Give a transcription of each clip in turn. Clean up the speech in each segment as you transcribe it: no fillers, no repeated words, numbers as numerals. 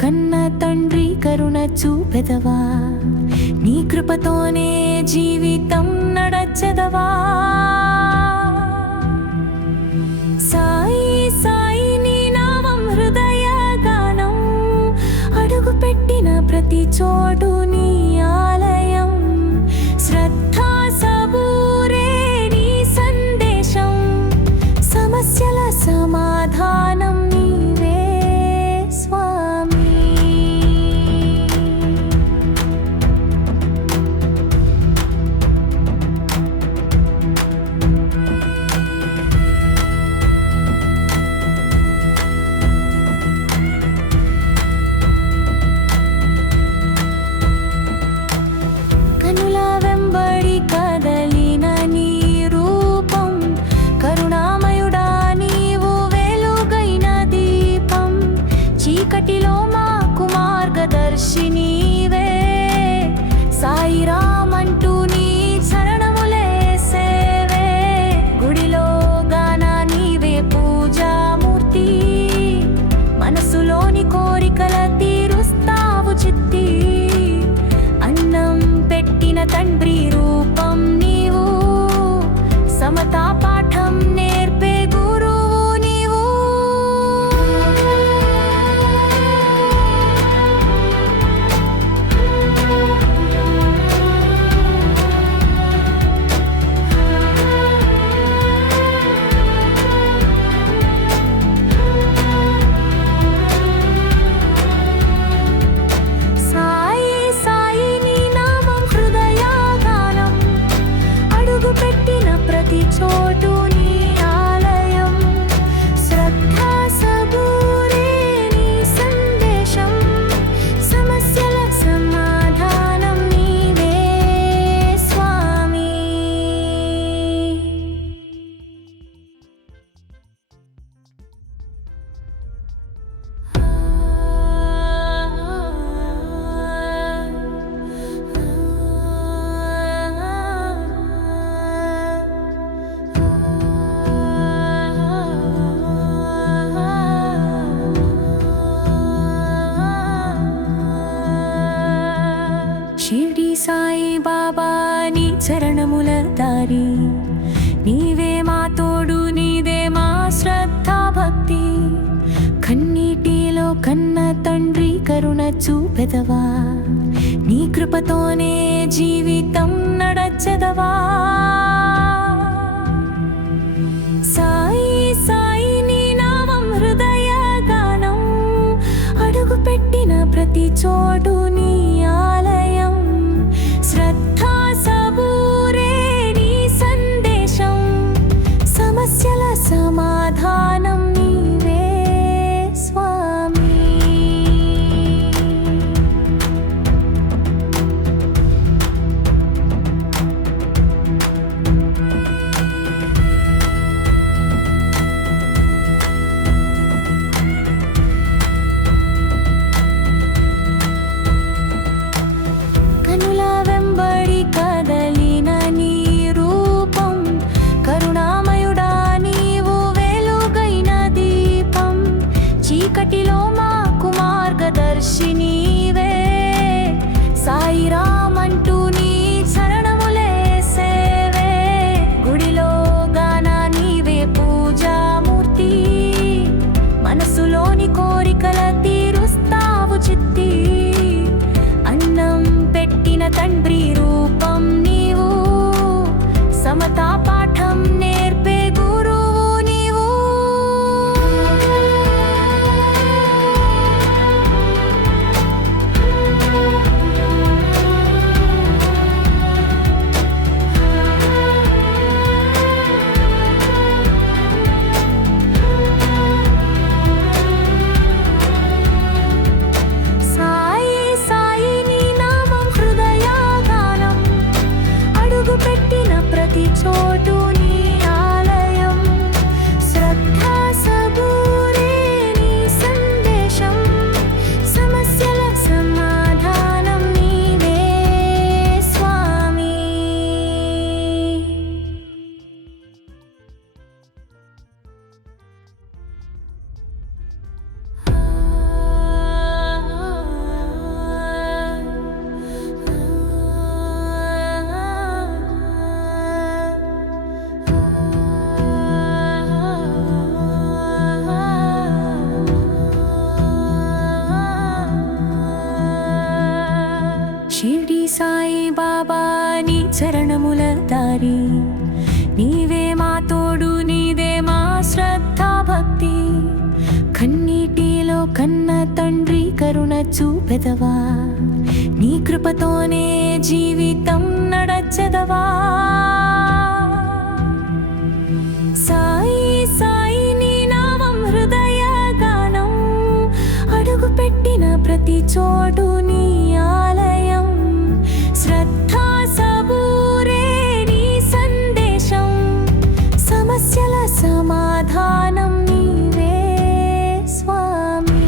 కన్న తండ్రి కరుణ చూపెదవా, నీ కృపతోనే జీవితం నడచెదవా. సాయి సాయి నీ నామం హృదయ గానం, అడుగు పెట్టిన ప్రతి చోటు నీ ఆలయం. శ్రద్ధా సబూరే నీ సందేశం, సమస్యల సమాధానం నీవే స్వామి. కనుల వెంబడి కదలిన నీ రూపం, కరుణామయుడా నీవు వెలుగైన దీపం. చీకటిలో మాకు మార్గదర్శి నీవే, సాయిరామ్ అంటూ నీ చరణములే సేవే. గుడిలో గాన నీవే పూజామూర్తి, మనసులోని కోరికల తీరుస్తావు చిత్తి. అన్నం పెట్టిన తండ్రి రూపం నీవు, సమతా పాఠం నేర్పే గురువు నీవు. సాయి సాయి నీ నామం హృదయ గానం, అడుగు పెట్టిన ప్రతి చోటు నీ ఆలయం. శ్రద్ధా సబూరే నీ సందేశం, సమస్యల సమాధానం నీవే స్వామి. షిర్డీ సాయి బాబా నీ చరణముల దారి, నీవే మా తోడు నీదే మా శ్రద్ధా భక్తి. కన్నీటిలో కన్న తండ్రి కరుణ చూపెదవా, నీ కృపతోనే జీవితం నడచెదవా. సాయి సాయి నీ నామం హృదయ గానం, అడుగు పెట్టిన ప్రతి చోటు నీ ఆలయం. శ్రద్ధా సబూరే నీ సందేశం, సమస్యల సమాధానం నీవే స్వామి. కనుల వెంబడి కదలిన నీ రూపం, కరుణామయుడా నీవు వెలుగైన దీపం. చీకటిలో మాకు మార్గదర్శి నీవే, సాయిరామ్ అంటూ నీ చరణములే సేవే. గుడిలో గాన నీవే పూజామూర్తి, మనసులోని కోరికల తీరుస్తావు చిత్తి. అన్నం పెట్టిన తండ్రి రూపం నీవు, సమతా పాఠం నేర్పే గురువు నీవు. నీవే మా తోడు, నీదే మా శ్రద్ధ భక్తి. కన్నీటిలో కన్న తండ్రి కరుణ చూపెదవా, నీ కృపతోనే జీవితం నడచెదవా. సాయి సాయి నీ నామం హృదయ గానం, అడుగు పెట్టిన ప్రతి చోటు నీ ఆలయం. శ్రద్ధా సబూరే నీ సందేశం, సమస్యల సమాధానం నీవే స్వామి.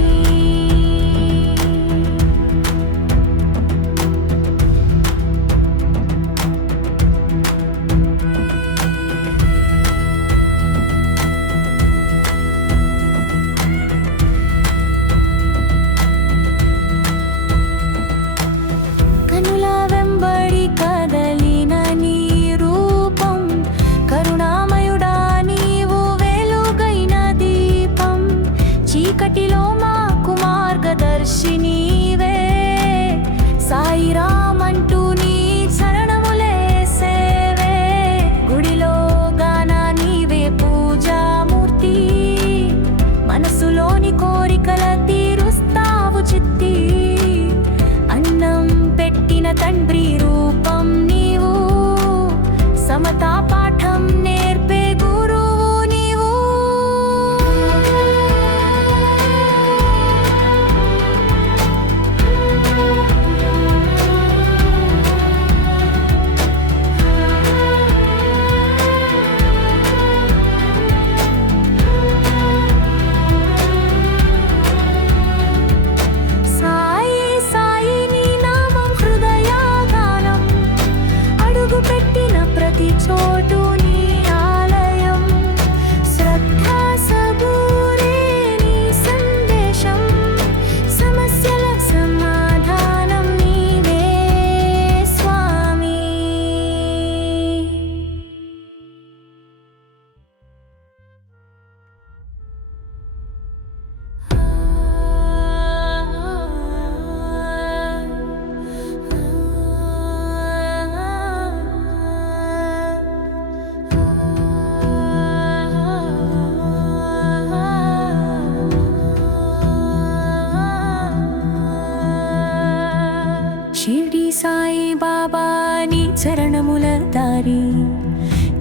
కనుల వెంబడి కదలిన నీ రూపం, కరుణామయుడా నీవు వెలుగైన దీపం. చీకటిలో మాకు మార్గదర్శి నీవే, సాయిరామ్ అంటూ నీ చరణములే సేవే. గుడిలో గాన నీవే పూజామూర్తి, మనసులోని కోరికల తీరుస్తావు చిత్తి. అన్నం పెట్టిన తండ్రి రూపం నీవు, సమతా పాఠం నేర్పే గురువు నీవు. సాయి సాయి నీ నామం హృదయ గానం, అడుగు పెట్టిన ప్రతి చోటు నీ ఆలయం. శ్రద్ధా సబూరే నీ సందేశం, సమస్యల సమాధానం నీవే స్వామి. షిర్డీ సాయి బాబా నీ చరణముల దారి,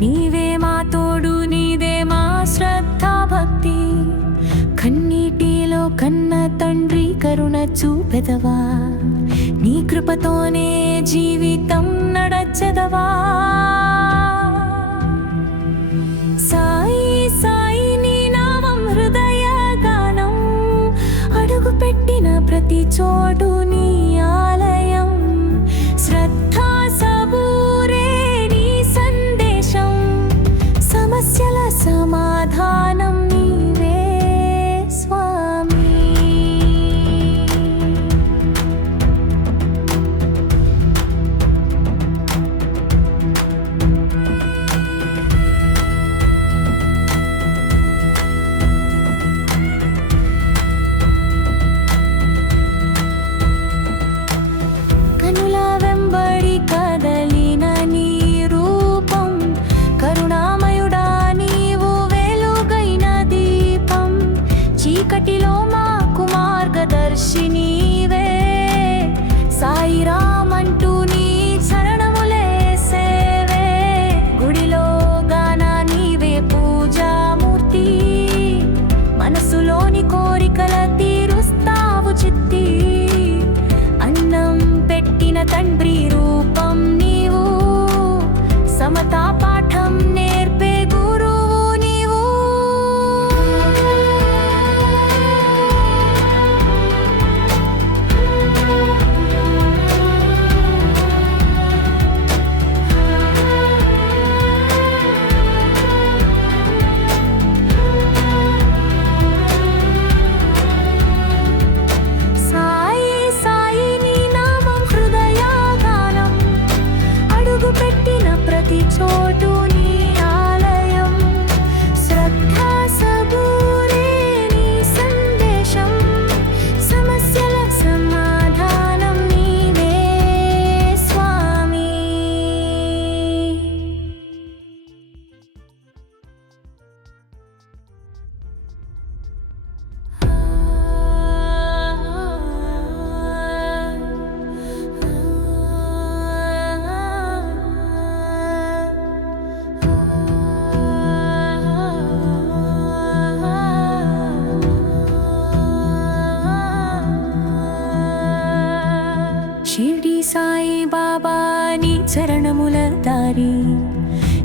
నీవే మా తోడు, నీదే మా శ్రద్ధ భక్తి. కన్నీటిలో కన్న తండ్రి కరుణ చూపెదవా, నీ కృపతోనే జీవితం నడచెదవా. సాయి సాయి నీ నామం హృదయ గానం, అడుగు పెట్టిన ప్రతి చోటు నీ ఆలయం. శ్రద్ధా సబూరే నీ సందేశం, సమస్యల సమాధానం నీవే స్వామి. కనుల వెంబడి కదలిన నీ రూపం, కరుణామయుడా నీవు వెలుగైన దీపం. చీకటిలో మాకు మార్గదర్శి నీవే, సాయిరామ్ అంటూ నీ చరణములే సేవే. గుడిలో గాన నీవే పూజామూర్తి, మనసులోని కోరికల తీరుస్తావు చిత్తి. అన్నం పెట్టిన తండ్రి రూపం నీవు, సమతా పాఠం నేర్పే గురువు నీవు. సాయి సాయి నీ నామం హృదయ గానం, దారి.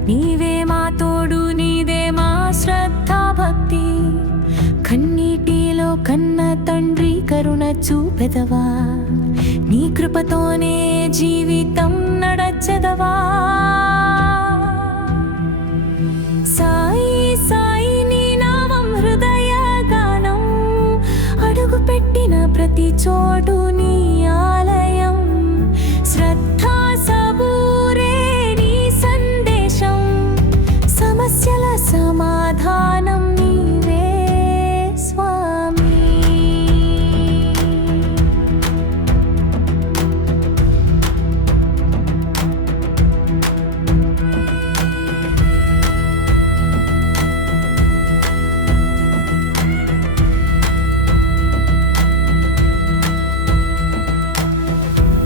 నీవే మా తోడు, నీదే మా శ్రద్ధ భక్తి. కన్నీటిలో కన్న తండ్రి కరుణ చూపెదవా, నీ కృపతోనే జీవితం నడచెదవా. సాయి సాయి నీ నామం హృదయ గానం, అడుగు పెట్టిన ప్రతి చోటు నీ ఆలయం. శ్రద్ధా సబూరే నీ సందేశం, సమస్యల సమాధానం నీవే స్వామి.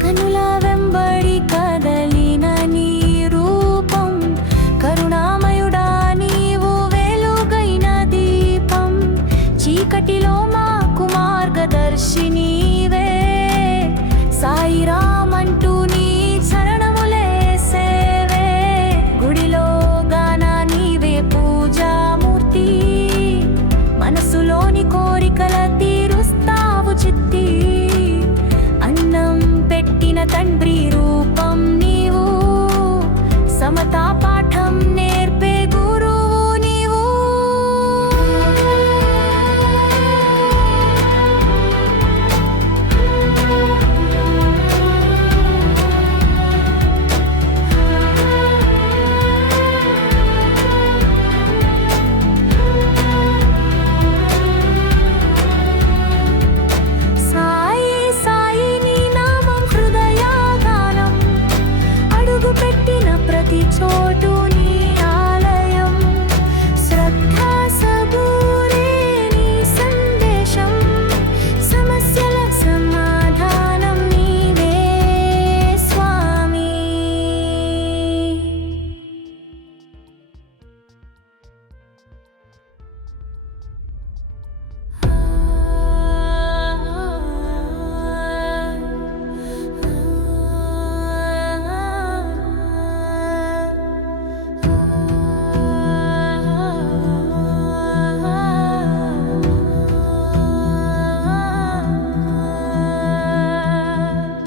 కనుల వెంబడి కదలిన నీ రూపం, కరుణామయుడా నీవు వెలుగైన దీపం. చీకటిలో మాకు మార్గదర్శి నీవే, సాయిరామ్ అంటూ నీ చరణములే సేవే. గుడిలో గాన నీవే పూజామూర్తి, మనసులోని కోరికల తీరుస్తావు చిత్తి. అన్నం పెట్టిన తండ్రి రూపం నీవు, సమతా పాఠం నేర్పే గురువు నీవు. సాయి సాయి నీ నామం హృదయ గానం, అడుగు పెట్టిన ప్రతి చోటు నీ ఆలయం. శ్రద్ధా సబూరే నీ సందేశం, సమస్యల సమాధానం నీవే స్వామి.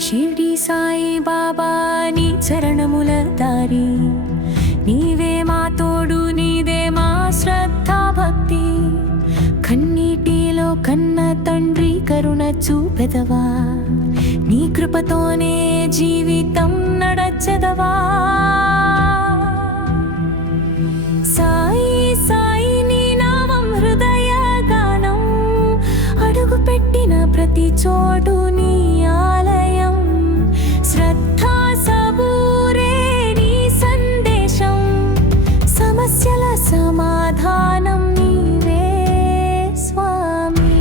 షిర్డీ సాయి బాబా నీ చరణముల దారి. నీవే మా తోడు, నీదే మా శ్రద్ధ భక్తి. కన్నీటిలో కన్న తండ్రి కరుణ చూపెదవా, నీ కృపతోనే జీవితం నడచెదవా. సాయి సాయి నీ నామం హృదయ గానం, అడుగు పెట్టిన ప్రతి చోటు నీ ఆలయం. శ్రద్ధా సబూరే నీ సందేశం, సమస్యల సమాధానం నీవే స్వామి.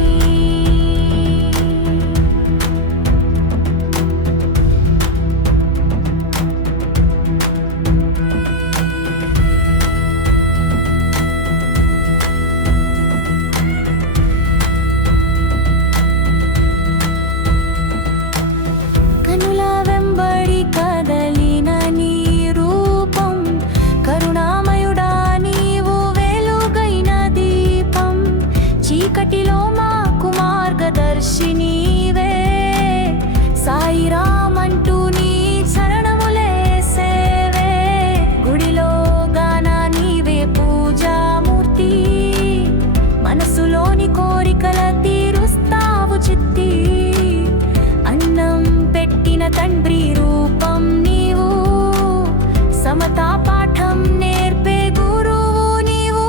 కనుల వెంబడి కదలిన నీ రూపం, కరుణామయుడా నీవు వెలుగైన దీపం. చీకటిలో మాకు మార్గదర్శి నీవే, సాయిరామ్ అంటూ నీ చరణములే సేవే. గుడిలో గాన నీవే పూజామూర్తి, మనసులోని కోరికల తీరుస్తావు చిత్తి. అన్నం పెట్టిన తండ్రి రూపం నీవు, సమతా పాఠం నేర్పే గురువు నీవు.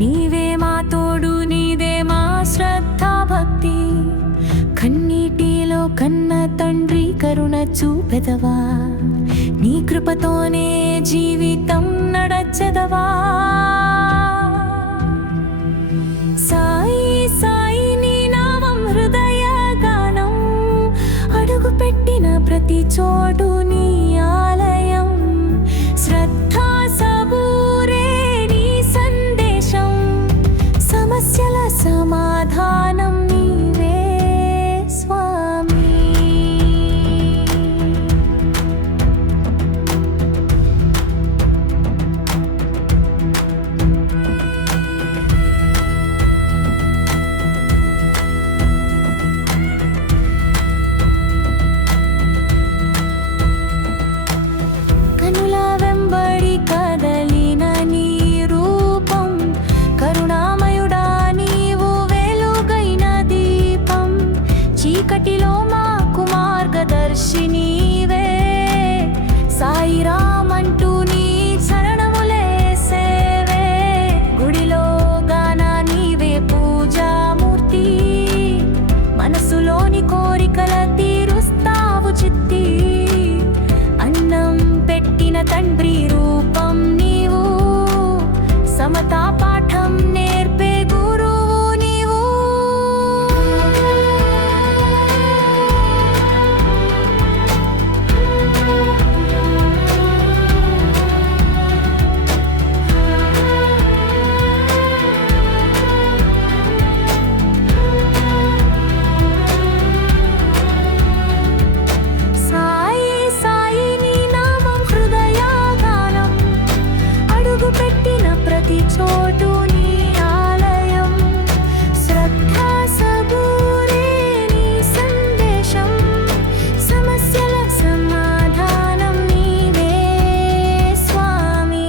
నీవే మా తోడు నీదే మా శ్రద్ధ భక్తి కన్నీటిలో కన్న తండ్రి కరుణ చూపెదవా నీ కృపతోనే జీవితం నడచెదవా సాయి సాయి నీ నామం హృదయ గానం అడుగు పెట్టిన ప్రతి చోటు నీ ఆలయం శ్రద్ధా సబూరే నీ సందేశం సమస్యల సమాధానం నీవే స్వామి కనుల వెంబడి కదలిన నీ రూపం కరుణామయుడా నీవు వెలుగైన దీపం చీకటిలో మాకు మార్గదర్శి నీవే సాయిరామ్ అంటూ నీ శరణములే సేవే గుడిలో గాన నీవే పూజామూర్తి మనసులోని కోరికల తీరుస్తావు చిత్తి అన్నం పెట్టిన తండ్రి రూపం నీవు సమతా పాఠం నేర్పే గురువు నీవు సాయి సాయి నీ నామం హృదయ గానం అడుగు పెట్టిన ప్రతి చోటు నీ ఆలయం శ్రద్ధా సబూరే నీ సందేశం సమస్యల సమాధానం నీవే స్వామి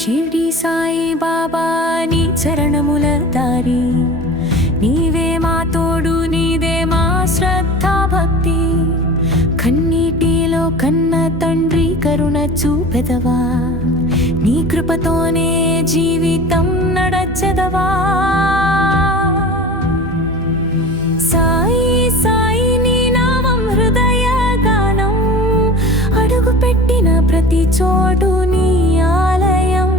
షిర్డీ సాయి బాబా నీ చరణముల దారి నీవే మా తోడు నీదే మా శ్రద్ధ భక్తి కన్నీటిలో కన్న తండ్రి కరుణ చూపెదవా నీ కృపతోనే జీవితం నడచెదవా సాయి సాయి నీ నామం హృదయ గానం అడుగు పెట్టిన ప్రతి చోటు నీ ఆలయం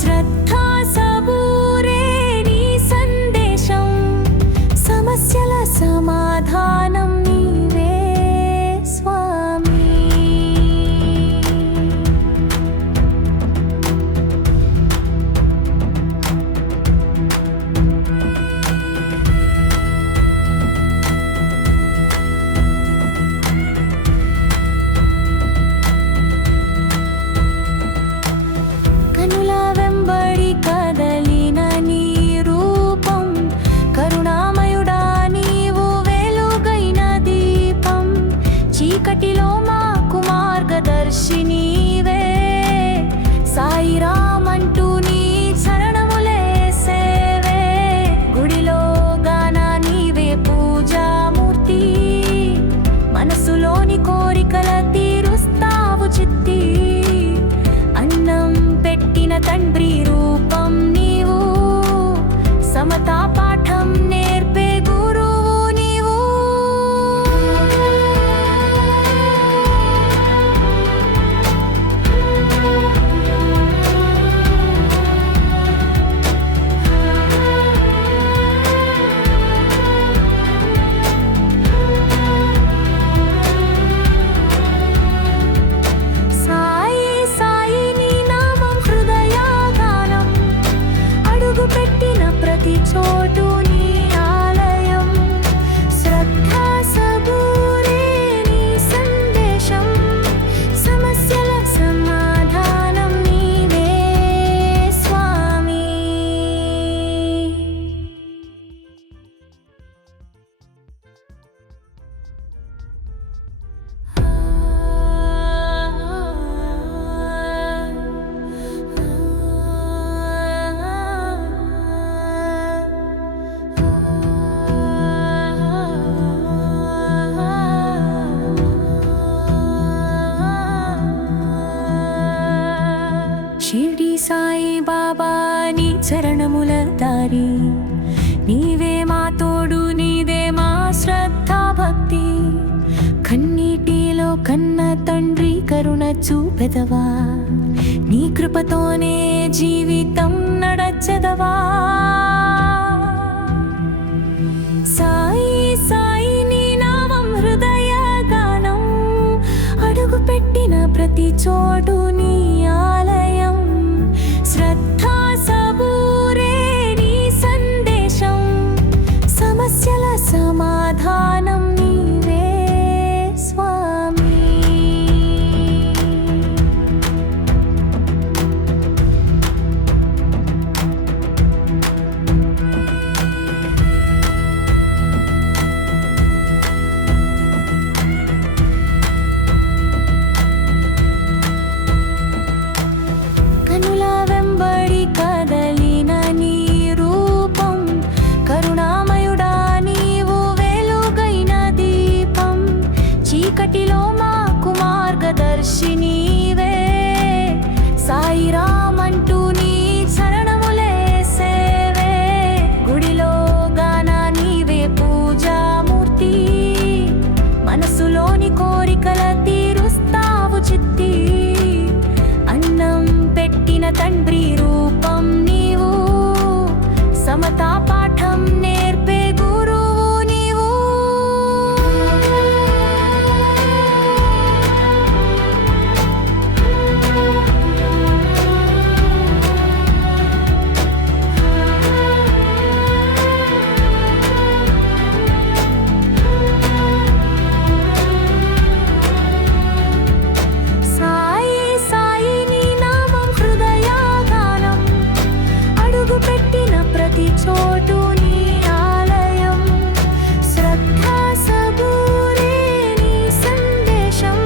శ్రద్ధా సబూరే నీ సందేశం సమస్యల సమాధానం నీవే స్వామి కనుల వెంబడి కదలిన నీ రూపం కరుణామయుడా నీవు వెలుగైన దీపం చీకటిలో మాకు మార్గదర్శి నీవే సాయిరామ్ అంటూ నీ శరణములే సేవే గుడిలో గాన నీవే పూజామూర్తి మనసులోని కోరికల తీరుస్తావు చిత్తి అన్నం పెట్టిన తండ్రి రూపం నీవు సమతా పాఠం నేర్పే గురువు నీవు సాయి సాయి నీ నామం హృదయ దారి నీవే మా తోడు నీదే మా శ్రద్ధ భక్తి కన్నీటిలో కన్న తండ్రి కరుణ చూపెదవా నీ కృపతోనే జీవితం నడచెదవా సాయి సాయి నీ నామం హృదయ గానం అడుగు పెట్టిన ప్రతి చోటు నీ ఆలయం శ్రద్ధా సబూరే నీ సందేశం సమస్యల సమాధానం నీవే స్వామి కనుల వెంబడి కదలిన నీ రూపం కరుణామయుడా నీవు వెలుగైన దీపం చీకటిలో మాకు మార్గదర్శి నీవే సాయిరామ్ అంటూ నీ చరణములే సేవే గుడిలో గాన నీవే పూజామూర్తి మనసులోని కోరికల తీరుస్తావు చిత్తి అన్నం పెట్టిన తండ్రి రూపం నీవు సమతా పాఠం నేర్పే గురువు నీవు సాయి సాయి నీ నామం హృదయ గానం అడుగు పెట్టిన ప్రతి చోటు నీ ఆలయం శ్రద్ధా సబూరే నీ సందేశం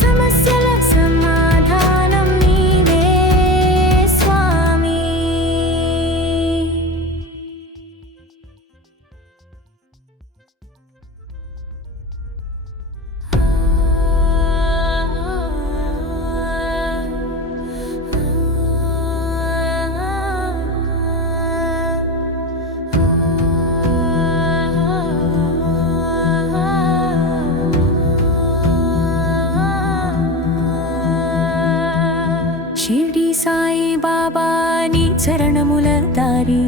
సమస్యల సమాధానం నీవే స్వామి షిర్డీ సాయి బాబా నీ చరణముల దారి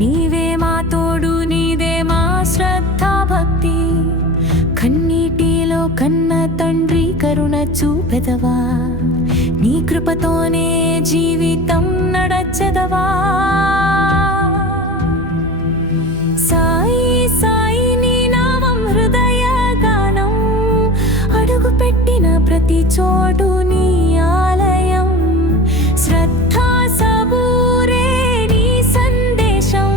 నీవే మా తోడు నీదే మా శ్రద్ధ భక్తి కన్నీటిలో కన్న తండ్రి కరుణ చూపెదవా నీ కృపతోనే జీవితం నడచెదవా సాయి సాయి నీ నామం హృదయ గానం అడుగు పెట్టిన ప్రతి చోటు నీ ఆలయం శ్రద్ధా సబూరే నీ సందేశం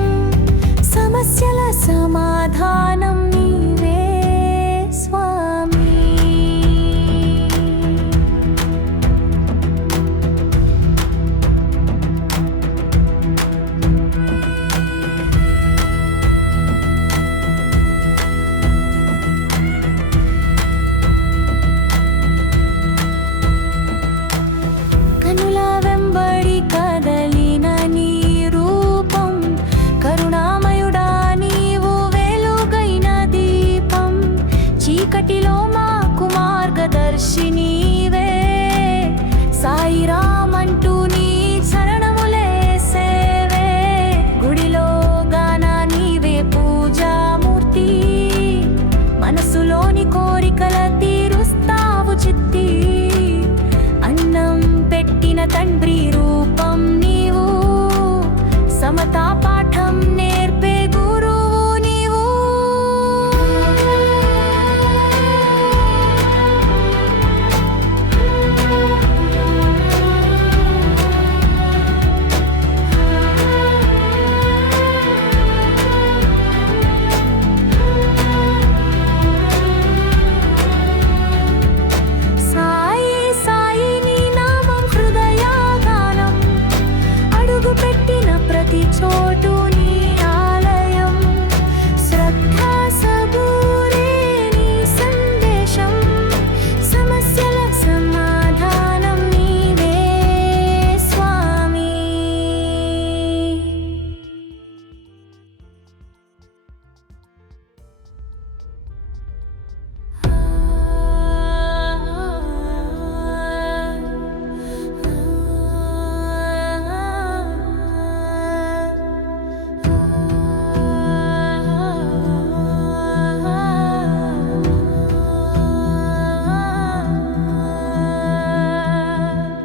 సమస్యల సమాధానం నీవే స్వామి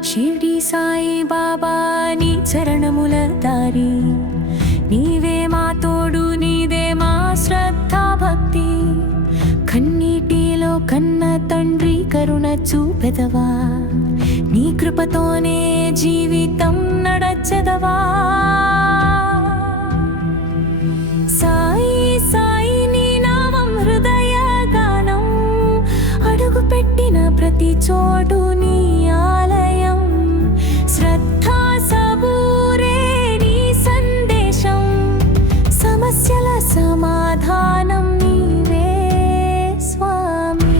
షిర్డీ సాయి బాబా నీ చరణముల దారి, నీవే మా తోడు, నీదే మా శ్రద్ధ భక్తి. కన్నీటిలో కన్న తండ్రి కరుణ చూపెదవా, నీ కృపతోనే జీవితం నడచెదవా. సాయి సాయి నీ నామం హృదయ గానం, అడుగు పెట్టిన ప్రతి చోటు నీ ఆలయం. శ్రద్ధా సబూరే నీ సందేశం, సమస్యల సమాధానం నీవే స్వామి.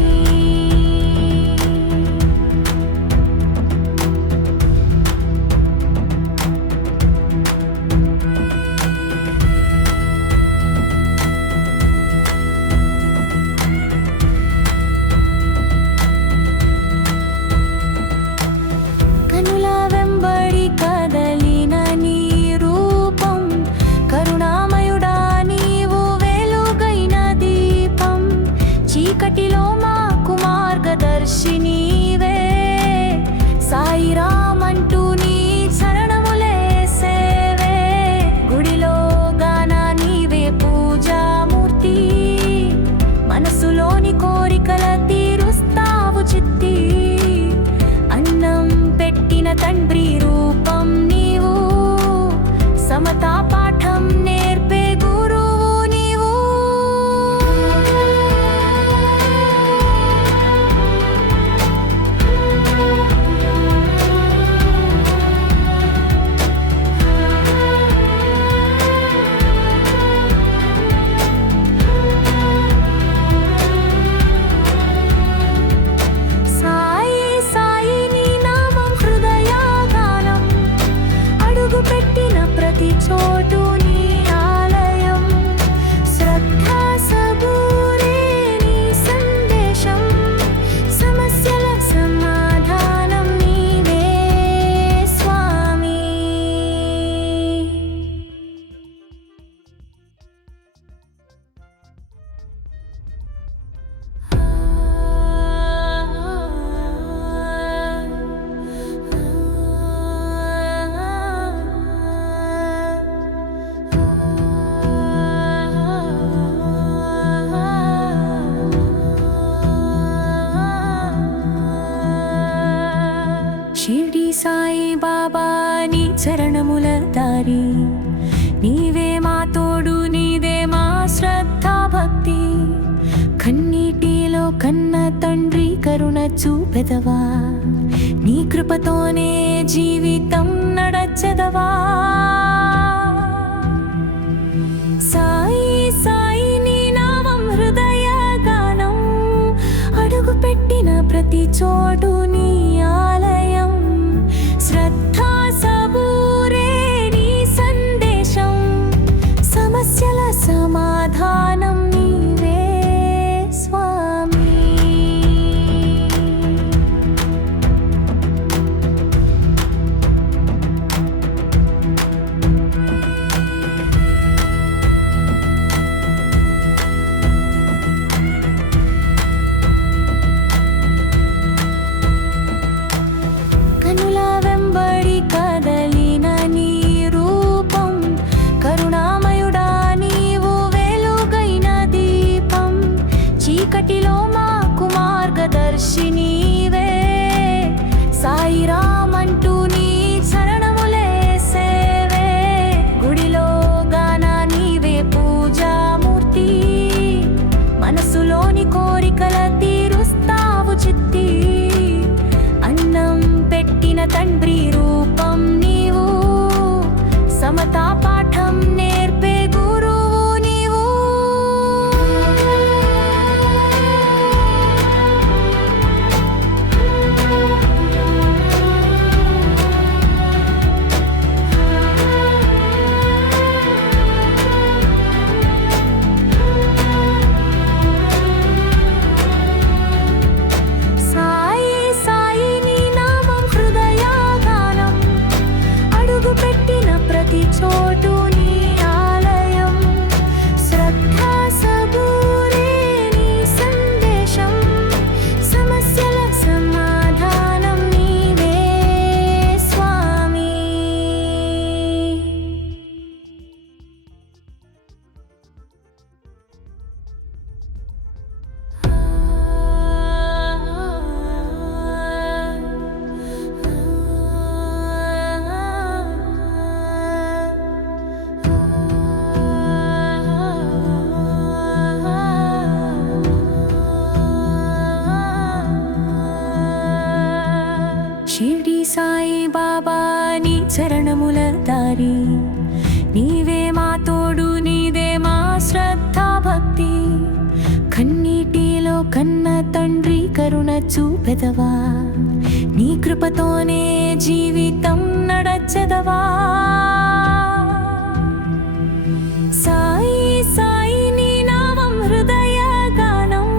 కనుల వెంబడి కదలిన నీ రూపం, కరుణామయుడా నీవు వెలుగైన దీపం. చీకటిలో మాకు మార్గదర్శి నీవే, సాయిరామ్ అంటూ నీ చరణములే సేవే. గుడిలో గాన నీవే పూజామూర్తి, మనసులోని కోరికల తీరుస్తావు చిత్తి. అన్నం పెట్టిన తండ్రి రూపం నీవు, సమతా పాఠం నేర్పే గురువు నీవు. సాయి సాయి నీ నామం హృదయ గానం, అడుగు పెట్టిన ప్రతి చోటు నీ ఆలయం. శ్రద్ధా సబూరే నీ సందేశం, సమస్యల సమాధానం నీవే స్వామి. షిర్డీ సాయి బాబా నీ చరణముల దారి, నీవే మా తోడు, నీదే మా శ్రద్ధ భక్తి. కన్నీటిలో కన్న తండ్రి కరుణ చూపెదవా, నీ కృపతోనే జీవితం నడచెదవా. సాయి సాయి నీ నామం హృదయ గానం, అడుగు పెట్టిన ప్రతి చోటు నీ ఆలయం. శ్రద్ధా సబూరే నీ సందేశం, సమస్యల సమాధానం నీవే స్వామి. కనుల వెంబడి కదలిన నీ రూపం, కరుణామయుడా నీవు వెలుగైన దీపం. చీకటిలో మాకు మార్గదర్శి నీవే, సాయిరామ్ అంటూ నీ చరణములే సేవే. గుడిలో గాన నీవే పూజామూర్తి, మనసులోని కోరికల తీరుస్తావు చిత్తి. అన్నం పెట్టిన తండ్రి రూపం నీవు, సమతా పాఠం నేర్పే గురువు నీవు. సాయి సాయి నీ నామం హృదయ గానం, అడుగు పెట్టిన ప్రతి చోటు షిర్డీ సాయి బాబా నీ చరణముల దారి నీవే మా తోడు నీదే మా శ్రద్ధ భక్తి కన్నీటిలో కన్న తండ్రి కరుణ చూపెదవా నీ కృపతోనే జీవితం నడచెదవా సాయి సాయి నీ నామం హృదయ గానం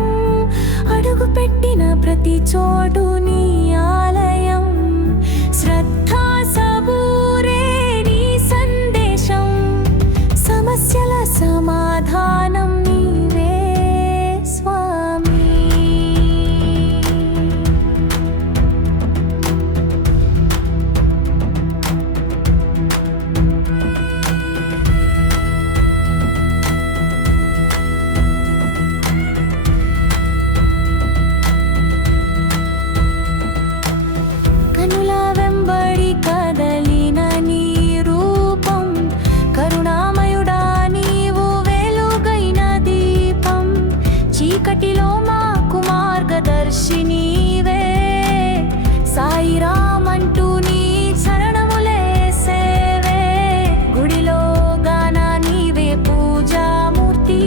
అడుగు పెట్టిన ప్రతి చోటు నీ ఆలయం శ్రద్ధా సబూరే నీ సందేశం సమస్యల సమాధానం నీవే స్వామి కనుల వెంబడి కదలిన నీ రూపం కరుణామయుడా నీవు వెలుగైన దీపం చీకటిలో మాకు మార్గదర్శి నీవే సాయిరామ్ అంటూ నీ చరణములే సేవే గుడిలో గాన నీవే పూజామూర్తి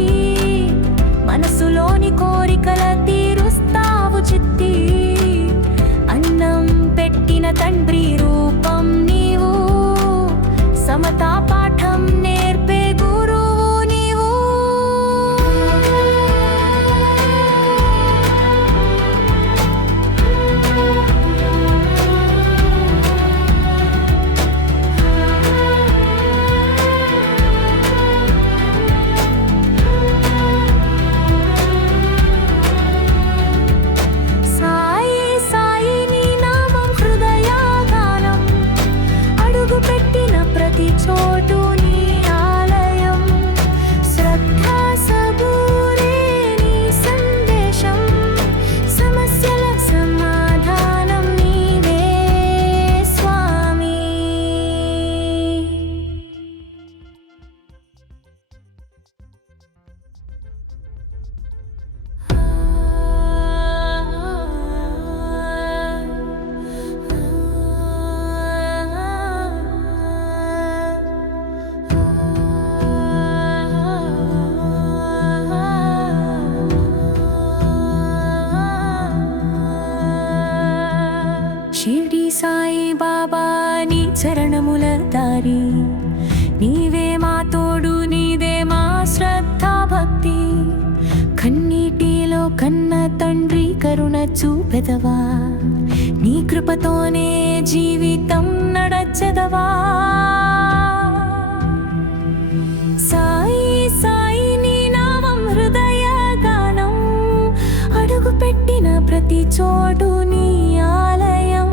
మనసులోని కోరికల తీరుస్తావు చిత్తి అన్నం పెట్టిన తండ్రి రూపం నీవు సమతా పాఠం నేర్పే గురువు నీవు సాయి సాయి నీ నామం హృదయ గానం అడుగు పెట్టిన ప్రతి చోటు నీ ఆలయం శ్రద్ధా సబూరే నీ సందేశం సమస్యల సమాధానం నీవే స్వామి షిర్డీ సాయి బాబా నీ చరణముల దారి నీవే మా తోడు నీదే మా శ్రద్ధ భక్తి కన్నీటిలో కన్న తండ్రి కరుణ చూపెదవా నీ కృపతోనే జీవితం నడచెదవా సాయి సాయి నీ నామం హృదయ గానం అడుగు పెట్టిన ప్రతి చోటు నీ ఆలయం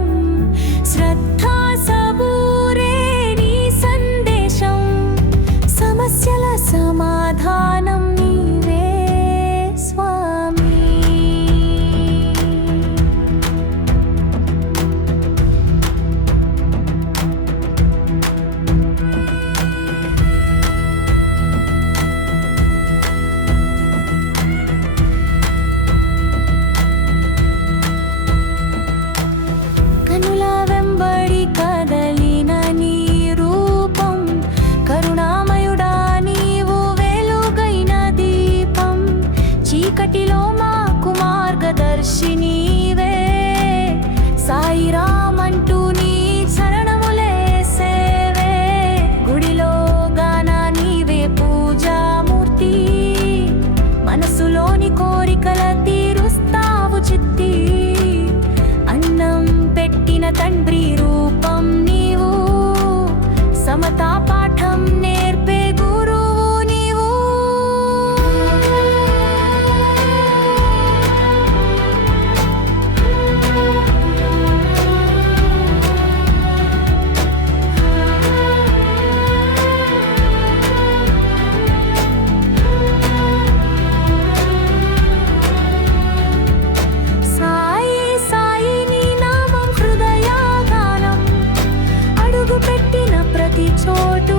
శ్రద్ధా సబూరే నీ సందేశం సమస్యల సమాధానం నీవే స్వామి కనుల వెంబడి కదలిన నీ రూపం కరుణామయుడా నీవు వెలుగైన దీపం చీకటిలో మాకు మార్గదర్శి నీవే సాయిరామ్ అంటూ నీ చరణములే సేవే గుడిలో గాన నీవే పూజామూర్తి మనసులోని కోరికల తీరుస్తావు చిత్తి అన్నం పెట్టిన తండ్రి రూపం నీవు సమతా పాఠం నేర్పే గురువు నీవు సాయి సాయి నీ నామం హృదయ గానం అడుగు పెట్టిన ప్రతి చోటు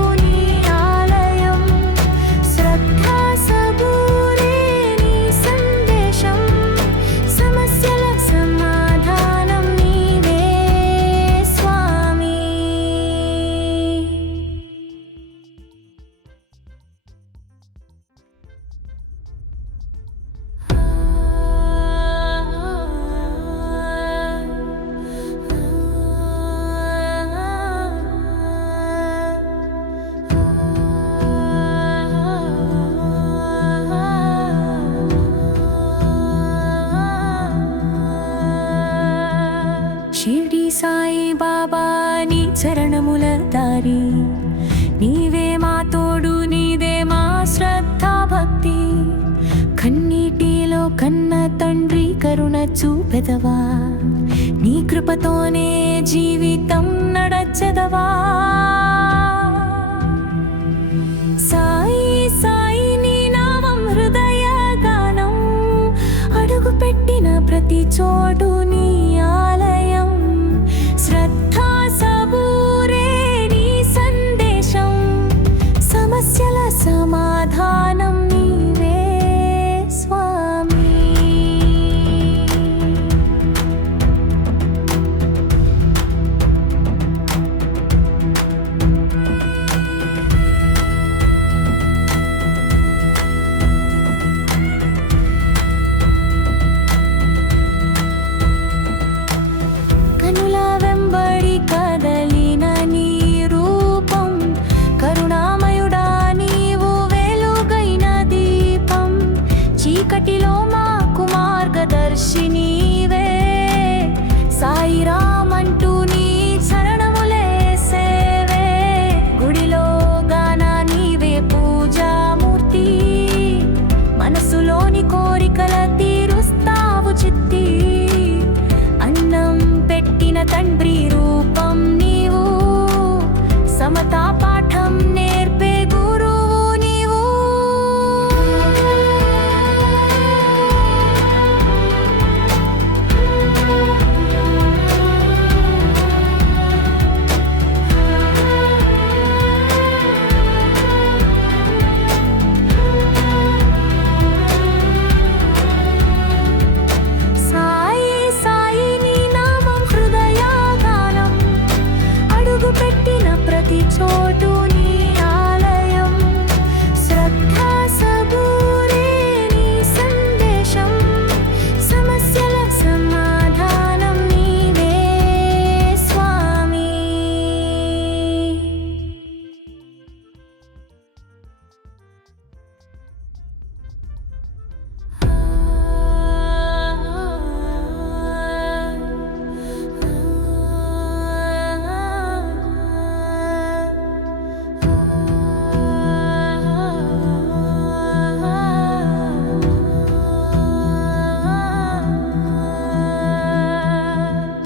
షిరిడి సాయి బాబా నీ చరణముల దారి నీవే మా తోడు నీదే మా శ్రద్ధ భక్తి కన్నీటిలో కన్న తండ్రి కరుణ చూపెదవా నీ కృపతోనే జీవితం నడచెదవా సాయి సాయి నీ నామం హృదయ గానం అడుగు పెట్టిన ప్రతి చోటు నీ ఆలయం శ్రద్ధా సబూరే నీ సందేశం సమస్యల సమాధానం నీవే స్వామి కనుల వెంబడి కదలిన నీ రూపం కరుణామయుడా నీవు వెలుగైన దీపం చీకటిలో మాకు మార్గదర్శి నీవే సాయిరామ్ అంటూ నీ చరణములే సేవే గుడిలో గాన నీవే పూజామూర్తి మనసులోని కోరికల తీరుస్తావు చిత్తి అన్నం పెట్టిన తండ్రి రూపం నీవు సమతా పాఠం నేర్పే గురువు నీవు సాయి సాయి నీ నామం హృదయ గానం అడుగు పెట్టిన ప్రతి చోటు నీ ఆలయం శ్రద్ధా సబూరే నీ సందేశం సమస్యల సమాధానం నీవే స్వామి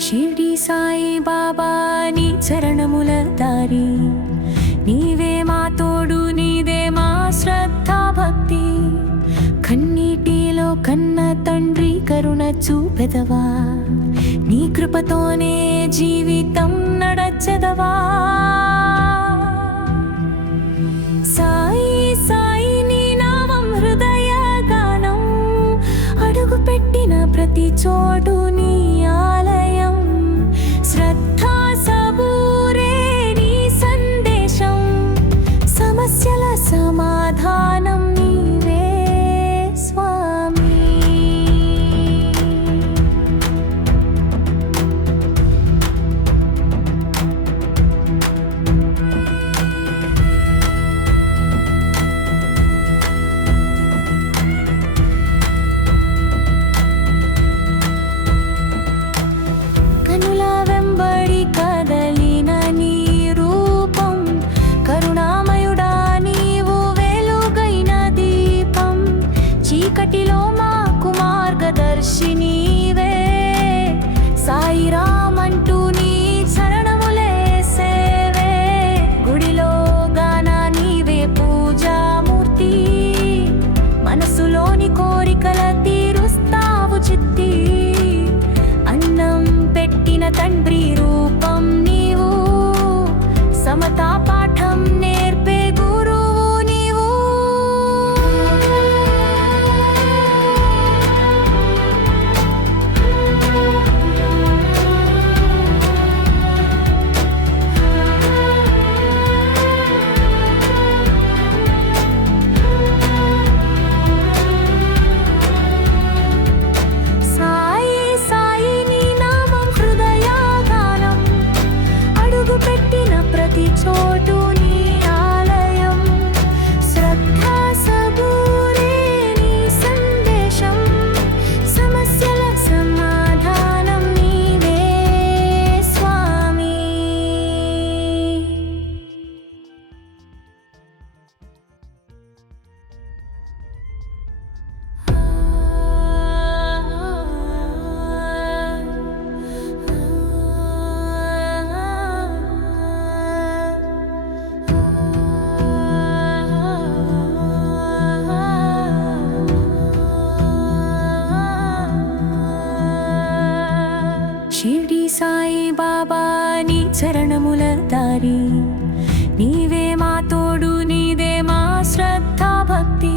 షిరిడి సాయి బాబా నీ చరణముల దారి నీవే మా తోడు నీదే మా శ్రద్ధ భక్తి కన్నీటిలో కన్న తండ్రి కరుణ చూపెదవా నీ కృపతోనే జీవితం నడచెదవా సాయి సాయి నీ నామం హృదయ గానం అడుగు పెట్టిన ప్రతి చోటు నీ ఆలయం శ్రద్ధా సబూరే నీ సందేశం సమస్యల సమాధానం నీవే స్వామి కనుల వెంబడి కదలిన నీ రూపం కరుణామయుడా నీవు వెలుగైన దీపం చీకటిలో మాకు మార్గదర్శి నీవే సాయిరామ్ అంటూ నీ చరణములే సేవే గుడిలో గాన నీవే పూజామూర్తి మనసులోని కోరికల తీరుస్తావు చిత్తి అన్నం పెట్టిన తండ్రి రూపం నీవు సమతా పాఠం నేర్పే గురువు నీవు సాయి సాయి నీ నామం హృదయ గానం అడుగు పెట్టిన ప్రతి చోటు నీ సాయి బాబా నీ చరణముల దారి నీవే మా తోడు నీదే మా శ్రద్ధ భక్తి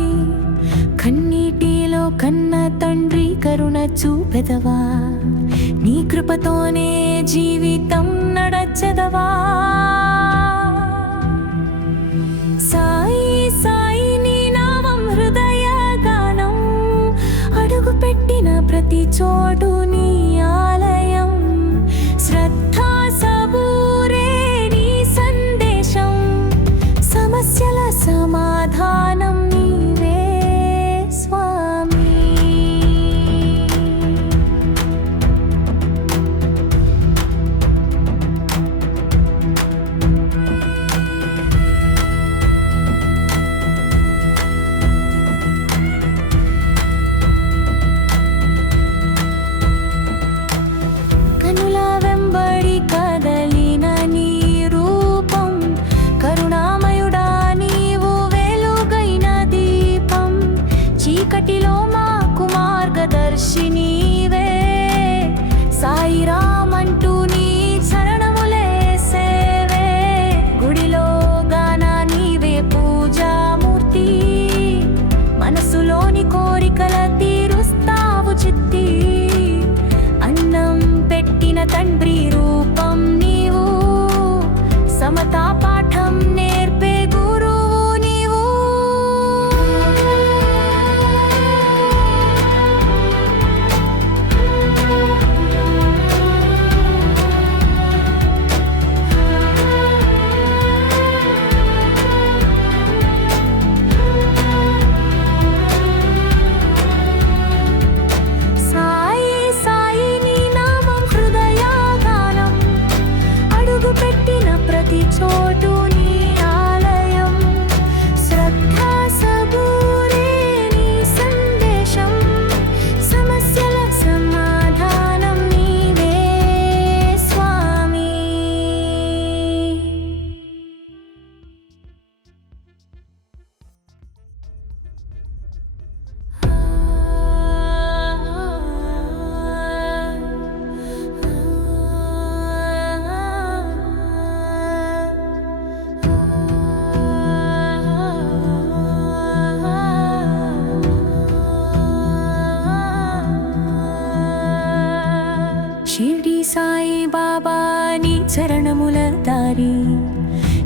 కన్నీటిలో కన్న తండ్రి కరుణ చూపెదవా నీ కృపతోనే జీవితం నడచెదవా సాయి సాయి నీ నామం హృదయ గానం అడుగు పెట్టిన ప్రతి చోటు నీ ఆలయం శ్రద్ధా సబూరే నీ సందేశం సమస్యల సమాధానం నీవే స్వామి కనుల వెంబడి కదలిన నీ రూపం కరుణామయుడా నీవు వెలుగైన దీపం చీకటిలో మాకు మార్గదర్శి నీవే సాయిరామ్ అంటూ నీ శరణములే సేవే గుడిలో గాన నీవే పూజామూర్తి మనసులోని కోరికల తీరుస్తావు చిత్తి అన్నం పెట్టిన తండ్రి రూపం నీవు సమతా పాఠం నేర్పే గురువు నీవు సాయి సాయి నీ నామం హృదయ గానం అడుగు పెట్టిన ప్రతి చోటు నీ ఆలయం శ్రద్ధా సబూరే నీ సందేశం సమస్యల సమాధానం నీవే స్వామి షిర్డీ సాయి బాబా నీ చరణముల దారి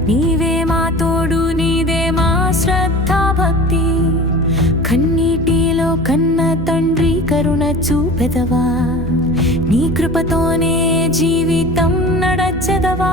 నీవే మా తోడు నీదే మా శ్రద్ధ భక్తి కన్నీటిలో కన్న తండ్రి కరుణ చూపెదవా నీ కృపతోనే జీవితం నడచెదవా